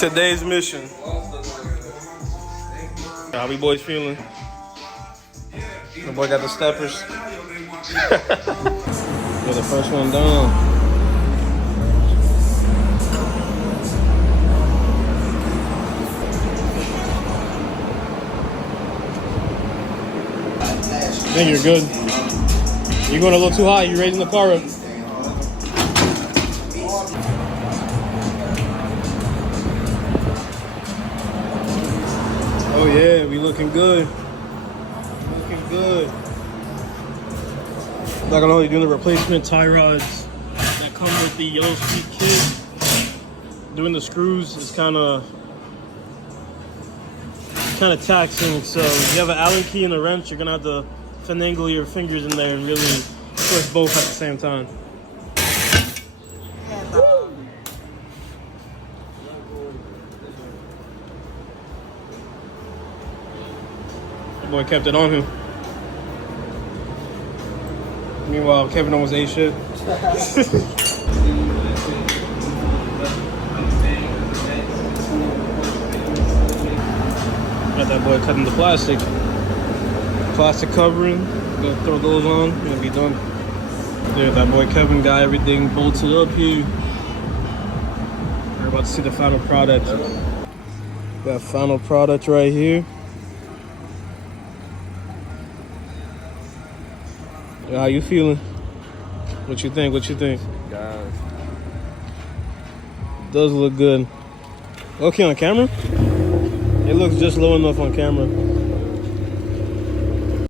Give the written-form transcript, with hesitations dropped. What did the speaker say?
Today's mission. How we boys feeling? The boy got the steppers. Get the first one down. I think you're good. You're going a little too high. You're raising the car up. Oh yeah, we looking good. Looking good. Not gonna hold you, doing the replacement tie rods that come with the Yellow Street kit. Doing the screws is kind of taxing. So if you have an Allen key and a wrench, you're gonna have to finagle your fingers in there and really push both at the same time. That boy kept it on him. Meanwhile, Kevin almost ate shit. Got that boy cutting the plastic covering. Gonna throw those on, gonna be done. There, that boy Kevin got everything bolted up here. We're about to see the final product. Got final product right here. How you feeling? What you think? What you think? Guys, does look good. Okay on camera? It looks just low enough on camera.